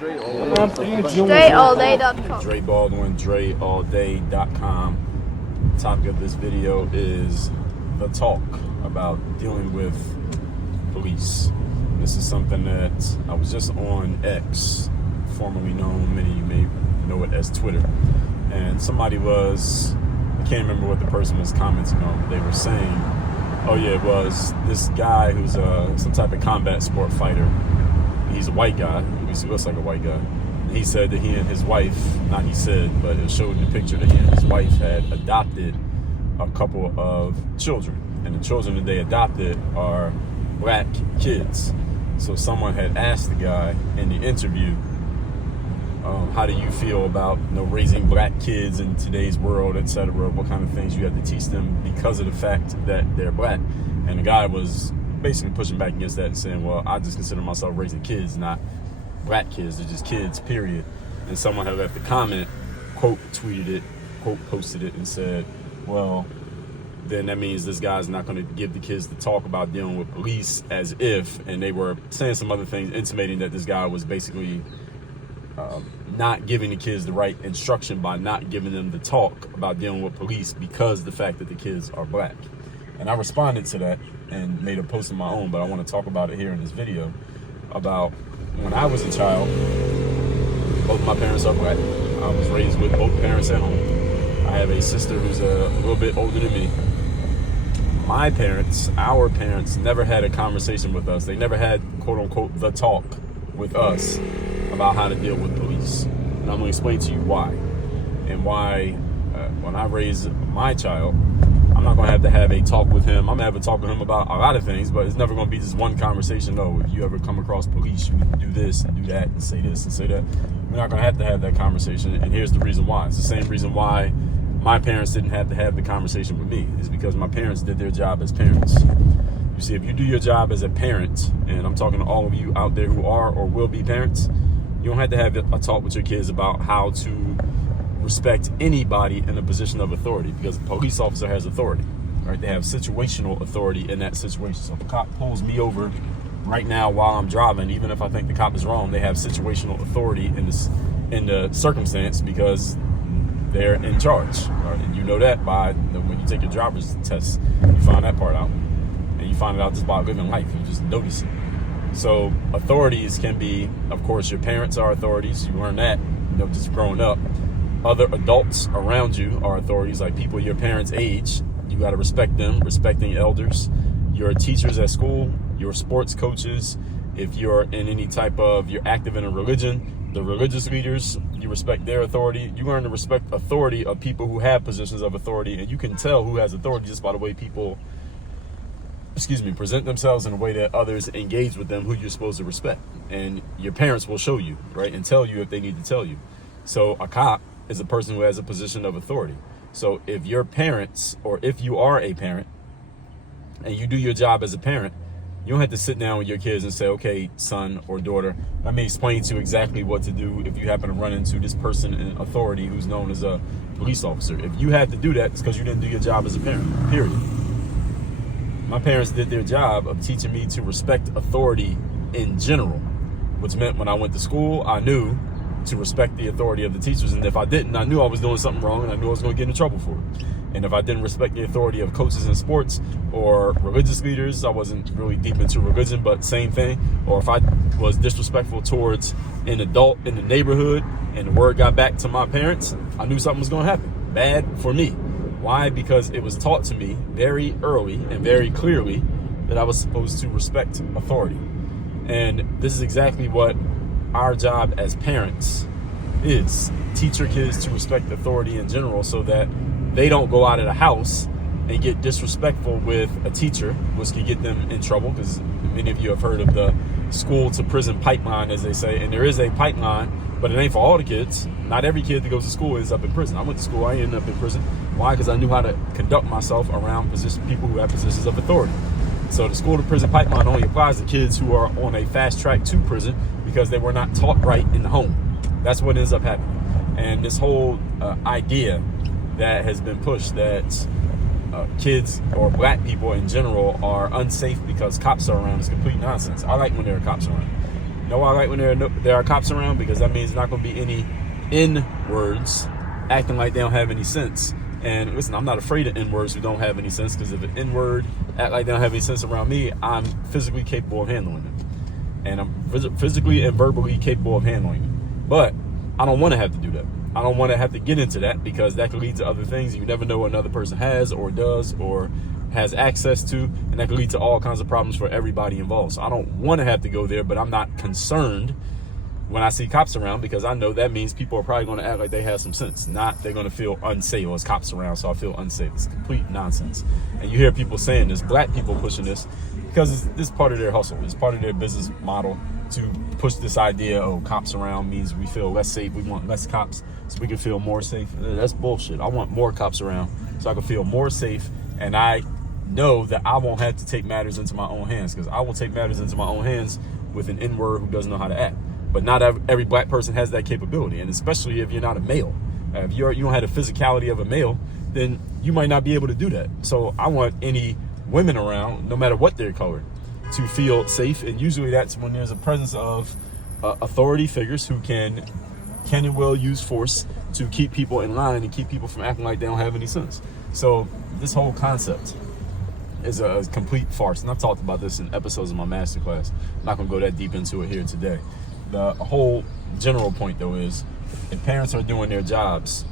DreAllDay.com. Dre Baldwin, DreAllDay.com. The topic of this video is the talk about dealing with police. This is something that I was just on X, formerly known, many of you may know it as Twitter, and somebody was, I can't remember what the person was commenting on, but they were saying, oh yeah, it was this guy who's some type of combat sport fighter. He's a white guy, at least he looks like a white guy. He said that he and his wife, not he said, but it showed in the picture that he and his wife had adopted a couple of children. And the children that they adopted are black kids. So someone had asked the guy in the interview, how do you feel about raising black kids in today's world, etc.? What kind of things you have to teach them because of the fact that they're black? And the guy was basically pushing back against that and saying, well, I just consider myself raising kids, not black kids. They're just kids, period. And someone had left a comment, quote tweeted it, quote posted it, and said, well, then that means this guy's not going to give the kids the talk about dealing with police, as if, and they were saying some other things intimating that this guy was basically not giving the kids the right instruction by not giving them the talk about dealing with police because of the fact that the kids are black. And I responded to that and made a post of my own, but I want to talk about it here in this video about when I was a child. Both my parents are black. I was raised with both parents at home. I have a sister who's a little bit older than me. My parents, our parents, never had a conversation with us. They never had, quote unquote, the talk with us about how to deal with police. And I'm going to explain to you why. And why when I raise my child, I'm not going to have a talk with him. I'm going to have a talk with him about a lot of things, but it's never going to be just one conversation. No, if you ever come across police, you need to do this and do that and say this and say that. We're not going to have that conversation. And here's the reason why. It's the same reason why my parents didn't have to have the conversation with me. It's because my parents did their job as parents. You see, if you do your job as a parent, and I'm talking to all of you out there who are or will be parents, you don't have to have a talk with your kids about how to respect anybody in a position of authority, because a police officer has authority, right? They have situational authority in that situation. So if a cop pulls me over right now while I'm driving, even if I think the cop is wrong, they have situational authority in the circumstance because they're in charge. Right? And you know that by when you take your driver's test, you find that part out. And you find it out just by living life. You just notice it. So authorities can be, of course, your parents are authorities. You learn that, just growing up. Other adults around you are authorities, like people your parents' age. You got to respect them, respecting elders. Your teachers at school, your sports coaches. If you're in any type of, you're active in a religion, the religious leaders, you respect their authority. You learn to respect authority of people who have positions of authority. And you can tell who has authority just by the way people present themselves in a way that others engage with them who you're supposed to respect. And your parents will show you, right, and tell you if they need to tell you. So a cop is a person who has a position of authority. So if your parents, or if you are a parent and you do your job as a parent, you don't have to sit down with your kids and say, okay, son or daughter, let me explain to you exactly what to do if you happen to run into this person in authority who's known as a police officer. If you had to do that, it's because you didn't do your job as a parent, period. My parents did their job of teaching me to respect authority in general, which meant when I went to school, I knew to respect the authority of the teachers. And if I didn't, I knew I was doing something wrong and I knew I was going to get in trouble for it. And if I didn't respect the authority of coaches in sports or religious leaders, I wasn't really deep into religion, but same thing. Or if I was disrespectful towards an adult in the neighborhood and the word got back to my parents, I knew something was going to happen. Bad for me. Why? Because it was taught to me very early and very clearly that I was supposed to respect authority. And this is exactly what our job as parents is. Teach your kids to respect authority in general so that they don't go out of the house and get disrespectful with a teacher, which can get them in trouble, because many of you have heard of the school to prison pipeline, as they say, and there is a pipeline, but it ain't for all the kids. Not every kid that goes to school ends up in prison. I went to school, I ended up in prison. Why? Because I knew how to conduct myself around people who have positions of authority. So the school to prison pipeline only applies to kids who are on a fast track to prison because they were not taught right in the home. That's what ends up happening. And this whole idea that has been pushed that kids or black people in general are unsafe because cops are around is complete nonsense. I like when there are cops around. know I like when there are cops around, because that means there's not going to be any N-words acting like they don't have any sense. And listen, I'm not afraid of N-words who don't have any sense, because if an N-word act like they don't have any sense around me, I'm physically capable of handling it. And I'm physically and verbally capable of handling it. But I don't want to have to do that. I don't want to have to get into that, because that could lead to other things. You never know what another person has or does or has access to, and that could lead to all kinds of problems for everybody involved. So I don't want to have to go there, but I'm not concerned when I see cops around, because I know that means people are probably going to act like they have some sense. Not they're going to feel unsafe. Well, it's cops around, so I feel unsafe. It's complete nonsense. And you hear people saying this, black people pushing this, because this is part of their hustle. It's part of their business model to push this idea, oh, cops around means we feel less safe. We want less cops so we can feel more safe. That's bullshit. I want more cops around so I can feel more safe, and I know that I won't have to take matters into my own hands, because I will take matters into my own hands with an N-word who doesn't know how to act. But not every black person has that capability, and especially if you're not a male. If you don't have the physicality of a male, then you might not be able to do that. So I want any women around, no matter what their color, to feel safe, and usually that's when there's a presence of authority figures who can and will use force to keep people in line and keep people from acting like they don't have any sense. So this whole concept is a complete farce, and I've talked about this in episodes of my masterclass. I'm not going to go that deep into it here today. The whole general point, though, is if parents are doing their jobs,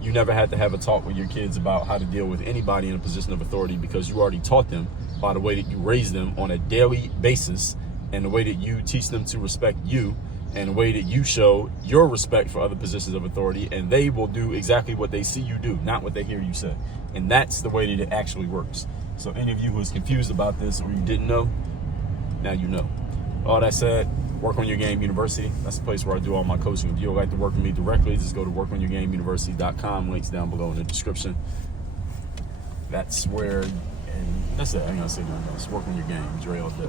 you never had to have a talk with your kids about how to deal with anybody in a position of authority, because you already taught them by the way that you raise them on a daily basis, and the way that you teach them to respect you, and the way that you show your respect for other positions of authority, and they will do exactly what they see you do, not what they hear you say. And that's the way that it actually works. So any of you who is confused about this, or you didn't know, now you know. All that said, Work on Your Game University. That's the place where I do all my coaching. If you would like to work with me directly, just go to workonyourgameuniversity.com. Links down below in the description. That's where, and that's it. I ain't gonna say nothing else. Work on your game. Dre all day.